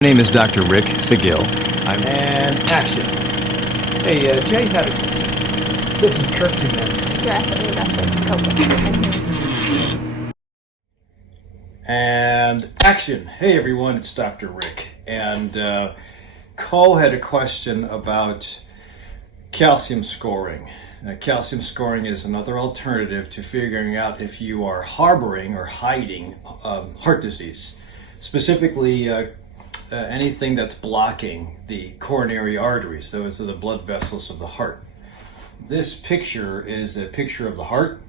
My name is Dr. Rick Saguil. And action. Hey, Jay had a... This is Kirk again. And action. Hey everyone, it's Dr. Rick. And Cole had a question about calcium scoring. Calcium scoring is another alternative to figuring out if you are harboring or hiding heart disease. Specifically, anything that's blocking the coronary arteries, those are the blood vessels of the heart. This picture is a picture of the heart,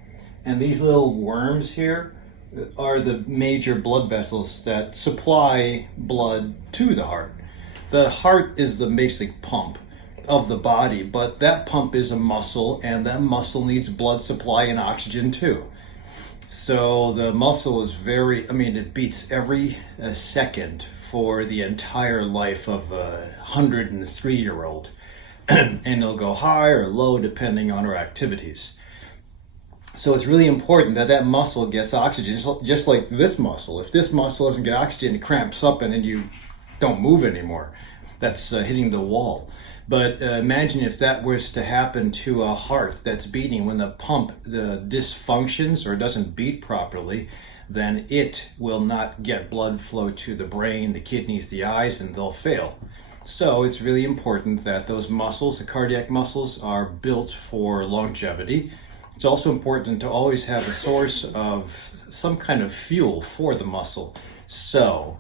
and these little worms here are the major blood vessels that supply blood to the heart. The heart is the basic pump of the body, but that pump is a muscle, and that muscle needs blood supply and oxygen too. So the muscle is it beats every second for the entire life of a 103-year-old. And it'll go high or low depending on our activities. So it's really important that that muscle gets oxygen, just like this muscle. If this muscle doesn't get oxygen, it cramps up and then you don't move anymore. That's hitting the wall. But imagine if that was to happen to a heart that's beating. When the pump dysfunctions or doesn't beat properly, then it will not get blood flow to the brain, the kidneys, the eyes, and they'll fail. So it's really important that those muscles, the cardiac muscles, are built for longevity. It's also important to always have a source of some kind of fuel for the muscle. So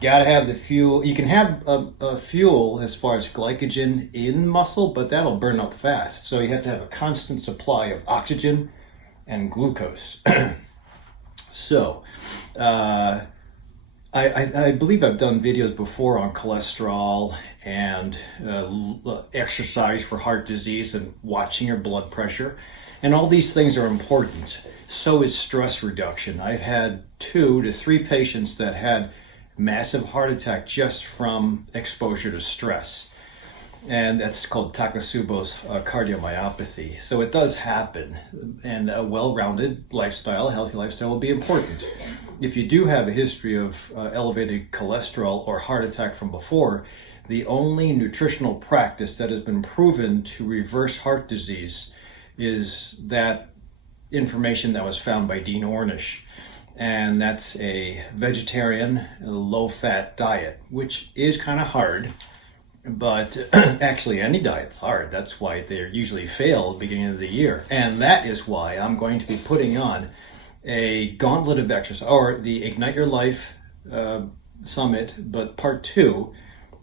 gotta have the fuel. You can have a fuel as far as glycogen in muscle, but that'll burn up fast. So you have to have a constant supply of oxygen and glucose. So, I believe I've done videos before on cholesterol and exercise for heart disease and watching your blood pressure. And all these things are important. So is stress reduction. I've had 2 to 3 patients that had massive heart attack just from exposure to stress. And that's called Takotsubo's cardiomyopathy. So it does happen, and a well-rounded lifestyle, a healthy lifestyle will be important. If you do have a history of elevated cholesterol or heart attack from before, the only nutritional practice that has been proven to reverse heart disease is that information that was found by Dean Ornish. And that's a vegetarian, low-fat diet, which is kind of hard. But actually, any diet's hard. That's why they usually fail at the beginning of the year. And that is why I'm going to be putting on a gauntlet of exercise, or the Ignite Your Life Summit, but part 2,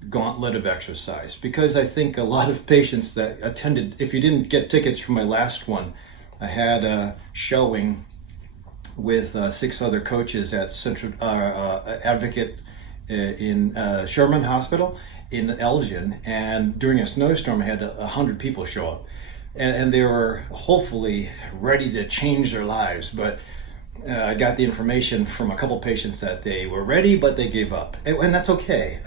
gauntlet of exercise. Because I think a lot of patients that attended, if you didn't get tickets from my last one, I had a showing with 6 other coaches at Central Advocate in Sherman Hospital in Elgin, and during a snowstorm I had 100 people show up, and they were hopefully ready to change their lives, but I got the information from a couple patients that they were ready but they gave up, and that's okay.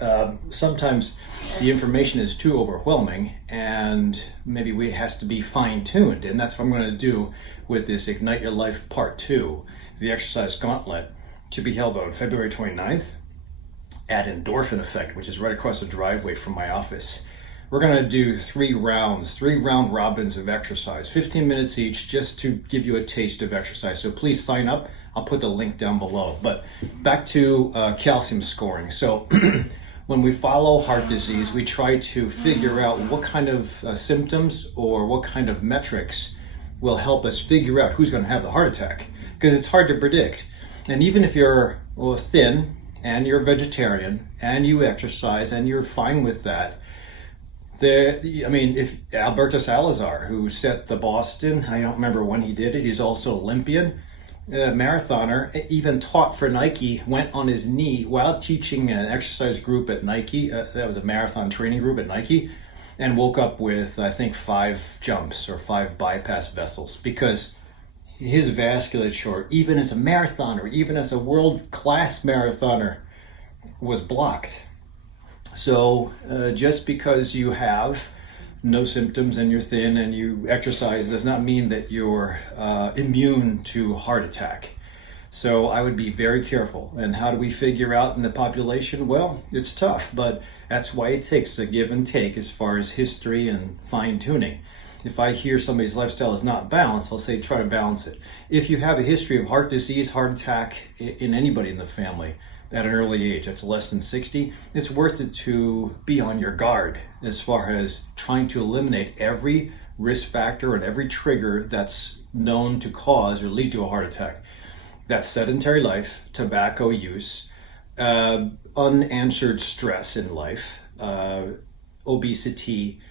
Sometimes the information is too overwhelming and maybe it has to be fine-tuned, and that's what I'm going to do with this Ignite Your Life Part 2, the exercise gauntlet, to be held on February 29th at Endorphin Effect, which is right across the driveway from my office. We're going to do 3 round robins of exercise, 15 minutes each, just to give you a taste of exercise. So please sign up. I'll put the link down below. But back to calcium scoring. So when we follow heart disease, we try to figure out what kind of symptoms or what kind of metrics will help us figure out who's going to have the heart attack, because it's hard to predict. And even if you're thin and you're a vegetarian and you exercise and you're fine with that, if Alberto Salazar, who set the Boston, I don't remember when he did it, he's also Olympian, marathoner, even taught for Nike, went on his knee while teaching an exercise group at Nike, that was a marathon training group at Nike, and woke up with, I think, 5 jumps or 5 bypass vessels, because his vasculature, even as a marathoner, even as a world-class marathoner, was blocked. So just because you have no symptoms and you're thin and you exercise does not mean that you're immune to heart attack. So I would be very careful. And how do we figure out in the population? Well, it's tough, but that's why it takes a give and take as far as history and fine tuning. If I hear somebody's lifestyle is not balanced, I'll say try to balance it. If you have a history of heart disease, heart attack in anybody in the family at an early age, that's less than 60, it's worth it to be on your guard as far as trying to eliminate every risk factor and every trigger that's known to cause or lead to a heart attack. That's sedentary life, tobacco use, unanswered stress in life, obesity,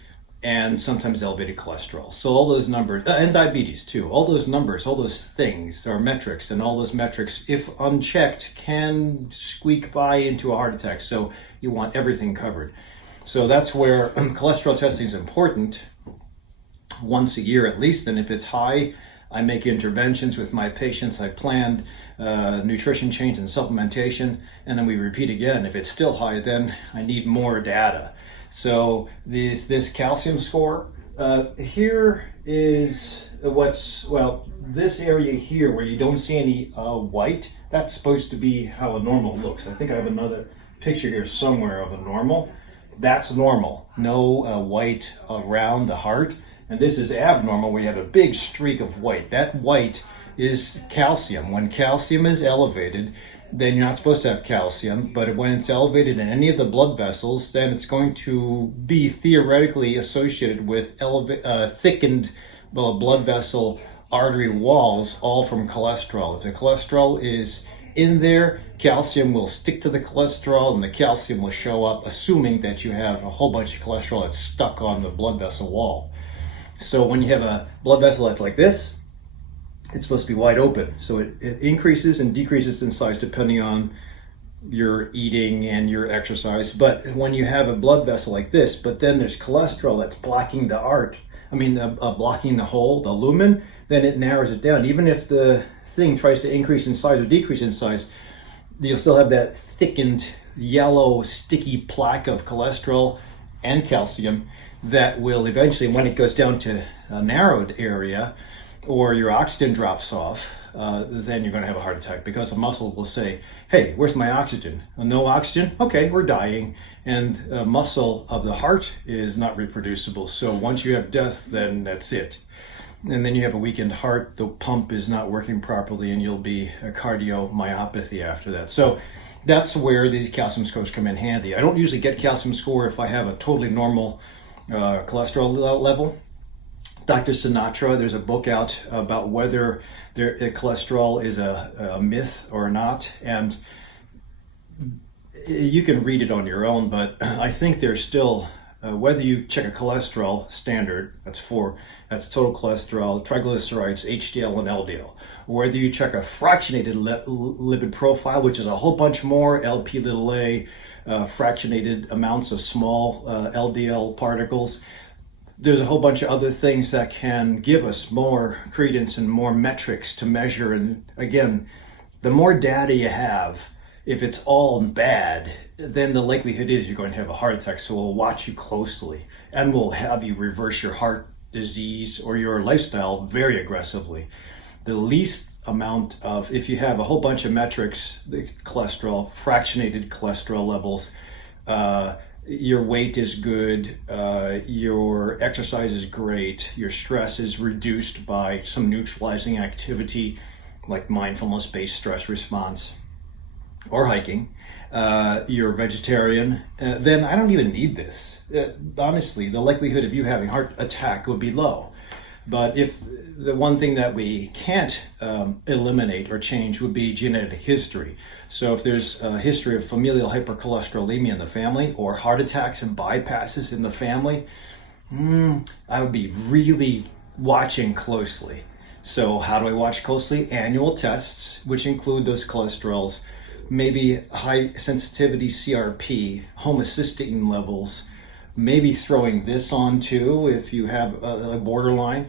and sometimes elevated cholesterol. So all those numbers, and diabetes too, all those numbers, all those things are metrics, and all those metrics, if unchecked, can squeak by into a heart attack. So you want everything covered. So that's where cholesterol testing is important, once a year at least. And if it's high, I make interventions with my patients. I planned nutrition change and supplementation, and then we repeat again. If it's still high, then I need more data. So this calcium score, here is this area here where you don't see any white, that's supposed to be how a normal looks. I think I have another picture here somewhere of a normal. That's normal, no white around the heart. And this is abnormal, where you have a big streak of white. That white is calcium. When calcium is elevated, then you're not supposed to have calcium, but when it's elevated in any of the blood vessels, then it's going to be theoretically associated with thickened blood vessel artery walls, all from cholesterol. If the cholesterol is in there, calcium will stick to the cholesterol, and the calcium will show up, assuming that you have a whole bunch of cholesterol that's stuck on the blood vessel wall. So when you have a blood vessel that's like this, it's supposed to be wide open. So it increases and decreases in size depending on your eating and your exercise. But when you have a blood vessel like this, but then there's cholesterol that's blocking blocking the hole, the lumen, then it narrows it down. Even if the thing tries to increase in size or decrease in size, you'll still have that thickened yellow sticky plaque of cholesterol and calcium that will eventually, when it goes down to a narrowed area, or your oxygen drops off, then you're going to have a heart attack, because the muscle will say, hey, where's my oxygen? No oxygen? Okay, we're dying. And muscle of the heart is not reproducible. So once you have death, then that's it. And then you have a weakened heart, the pump is not working properly, and you'll be a cardiomyopathy after that. So that's where these calcium scores come in handy. I don't usually get calcium score if I have a totally normal cholesterol level. Dr. Sinatra, there's a book out about whether cholesterol is a myth or not, and you can read it on your own, but I think there's still, whether you check a cholesterol standard, that's total cholesterol, triglycerides, HDL, and LDL, or whether you check a fractionated lipid profile, which is a whole bunch more, Lp(a), fractionated amounts of small LDL particles. There's a whole bunch of other things that can give us more credence and more metrics to measure. And again, the more data you have, if it's all bad, then the likelihood is you're going to have a heart attack. So we'll watch you closely, and we'll have you reverse your heart disease or your lifestyle very aggressively. The least amount of, if you have a whole bunch of metrics, the cholesterol, fractionated cholesterol levels, your weight is good, your exercise is great, your stress is reduced by some neutralizing activity like mindfulness-based stress response or hiking, you're vegetarian, then I don't even need this. Honestly, the likelihood of you having a heart attack would be low. But if the one thing that we can't eliminate or change would be genetic history. So if there's a history of familial hypercholesterolemia in the family, or heart attacks and bypasses in the family, I would be really watching closely. So how do I watch closely? Annual tests, which include those cholesterols, maybe high sensitivity CRP, homocysteine levels, maybe throwing this on too if you have a borderline,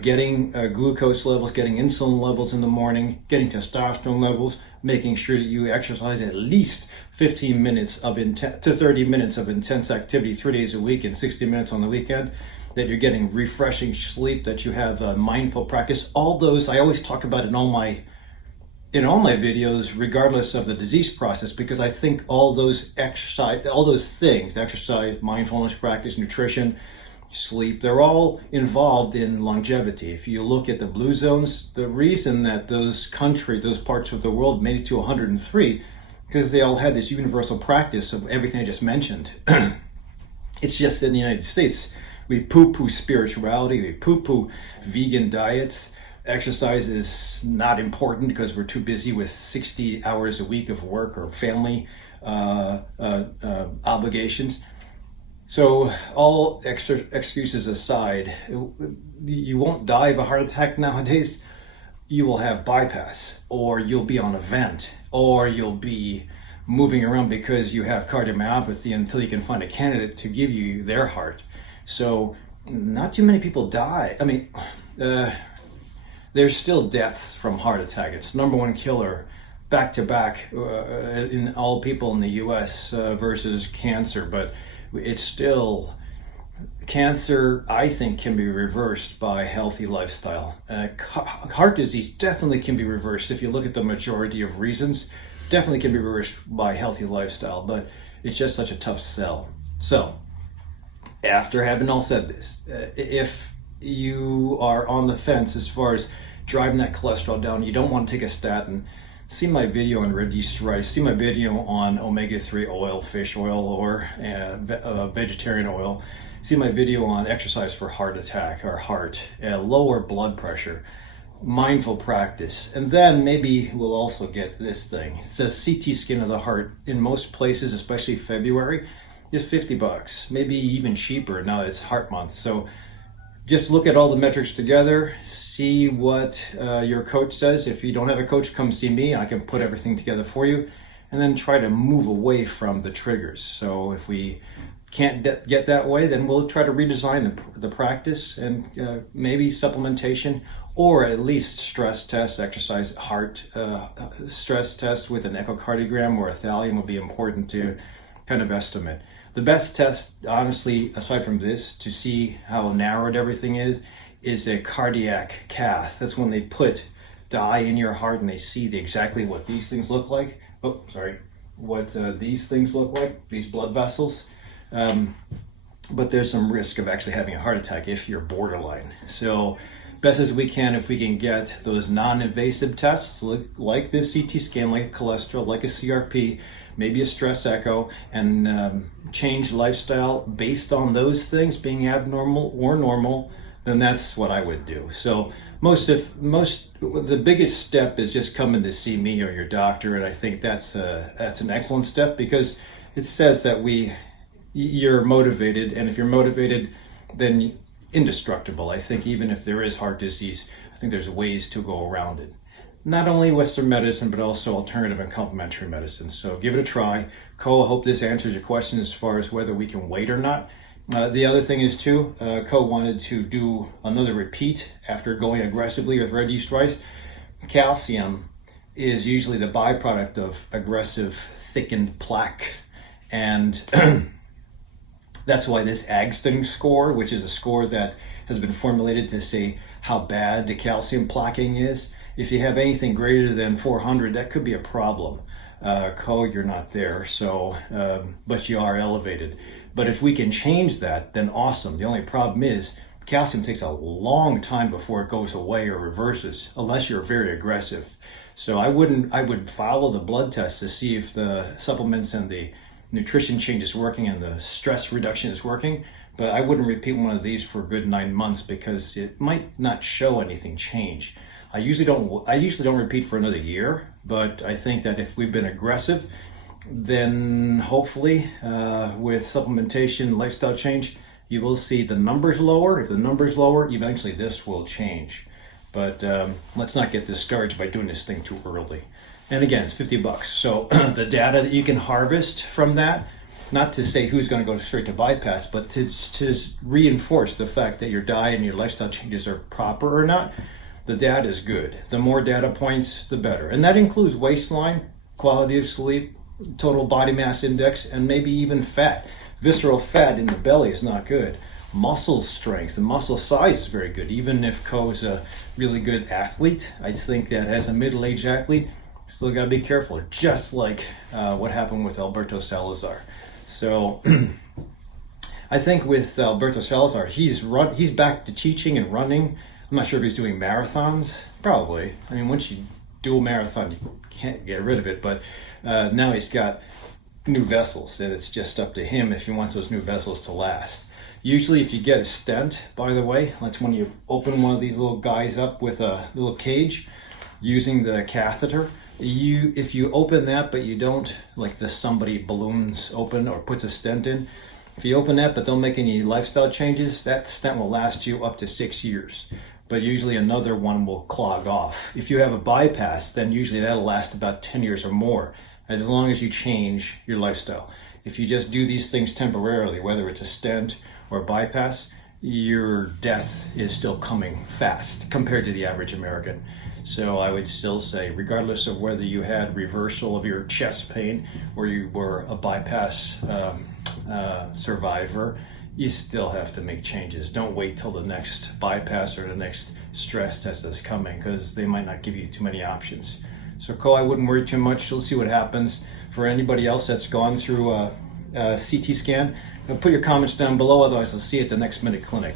getting glucose levels, getting insulin levels in the morning, getting testosterone levels, making sure that you exercise at least 15 minutes to 30 minutes of intense activity 3 days a week and 60 minutes on the weekend, that you're getting refreshing sleep, that you have mindful practice. All those, I always talk about in all my in all my videos, regardless of the disease process, because I think all those things, exercise, mindfulness practice, nutrition, sleep, they're all involved in longevity. If you look at the blue zones, the reason that those parts of the world made it to 103, because they all had this universal practice of everything I just mentioned. It's just in the United States, we poo-poo spirituality, we poo-poo vegan diets. Exercise is not important because we're too busy with 60 hours a week of work or family obligations. So all excuses aside, you won't die of a heart attack nowadays. You will have bypass, or you'll be on a vent, or you'll be moving around because you have cardiomyopathy until you can find a candidate to give you their heart. So not too many people die. I mean, there's still deaths from heart attack. It's number one killer back to back in all people in the US versus cancer, but it's still, cancer I think can be reversed by healthy lifestyle. Heart disease definitely can be reversed if you look at the majority of reasons, definitely can be reversed by healthy lifestyle, but it's just such a tough sell. So after having all said this, if you are on the fence as far as driving that cholesterol down, you don't want to take a statin, see my video on red yeast rice, see my video on omega-3 oil, fish oil, or vegetarian oil, see my video on exercise for heart attack or heart, lower blood pressure, mindful practice, and then maybe we'll also get this thing. It's a CT scan of the heart in most places, especially February, is $50, maybe even cheaper now it's heart month. So just look at all the metrics together, see what your coach does. If you don't have a coach, come see me. I can put everything together for you, and then try to move away from the triggers. So if we can't get that way, then we'll try to redesign the practice and maybe supplementation, or at least stress tests, exercise heart stress tests with an echocardiogram or a thallium will be important to kind of estimate. The best test, honestly, aside from this, to see how narrowed everything is a cardiac cath. That's when they put dye in your heart and they see exactly what these things look like. What these things look like, these blood vessels. But there's some risk of actually having a heart attack if you're borderline. So best as we can, if we can get those non-invasive tests like this CT scan, like a cholesterol, like a CRP, maybe a stress echo, and change lifestyle based on those things being abnormal or normal, then that's what I would do. So the biggest step is just coming to see me or your doctor, and I think that's an excellent step, because it says that you're motivated, and if you're motivated, then indestructible. I think even if there is heart disease, I think there's ways to go around it. Not only Western medicine, but also alternative and complementary medicine. So give it a try. Cole, I hope this answers your question as far as whether we can wait or not. The other thing is too, Cole wanted to do another repeat after going aggressively with red yeast rice. Calcium is usually the byproduct of aggressive thickened plaque, and that's why this Agston score, which is a score that has been formulated to say how bad the calcium plaquing is, if you have anything greater than 400, that could be a problem. Co, you're not there, so but you are elevated. But if we can change that, then awesome. The only problem is calcium takes a long time before it goes away or reverses, unless you're very aggressive. So I would follow the blood test to see if the supplements and the nutrition change is working and the stress reduction is working. But I wouldn't repeat one of these for a good 9 months, because it might not show anything change. I usually don't repeat for another year, but I think that if we've been aggressive, then hopefully with supplementation, lifestyle change, you will see the numbers lower. If the numbers lower, eventually this will change. But let's not get discouraged by doing this thing too early. And again, it's $50. So the data that you can harvest from that, not to say who's going to go straight to bypass, but to reinforce the fact that your diet and your lifestyle changes are proper or not. The data is good. The more data points, the better. And that includes waistline, quality of sleep, total body mass index, and maybe even fat. Visceral fat in the belly is not good. muscle strength and muscle size is very good. Even if Co's a really good athlete, I think that as a middle-aged athlete, still got to be careful, just like what happened with Alberto Salazar. So I think with Alberto Salazar, he's back to teaching and running. I'm not sure if he's doing marathons. Probably. I mean, once you do a marathon, you can't get rid of it. But now he's got new vessels, and it's just up to him if he wants those new vessels to last. Usually, if you get a stent, by the way, that's when you open one of these little guys up with a little cage using the catheter. If you open that, but you don't, like somebody balloons open or puts a stent in, if you open that but don't make any lifestyle changes, that stent will last you up to 6 years. But usually another one will clog off. If you have a bypass, then usually that'll last about 10 years or more, as long as you change your lifestyle. If you just do these things temporarily, whether it's a stent or a bypass, your death is still coming fast compared to the average American. So I would still say, regardless of whether you had reversal of your chest pain or you were a bypass survivor, you still have to make changes. Don't wait till the next bypass or the next stress test is coming, because they might not give you too many options. So Co, I wouldn't worry too much. Let's see what happens. For anybody else that's gone through a CT scan, put your comments down below. Otherwise, I'll see you at the next Minute Clinic.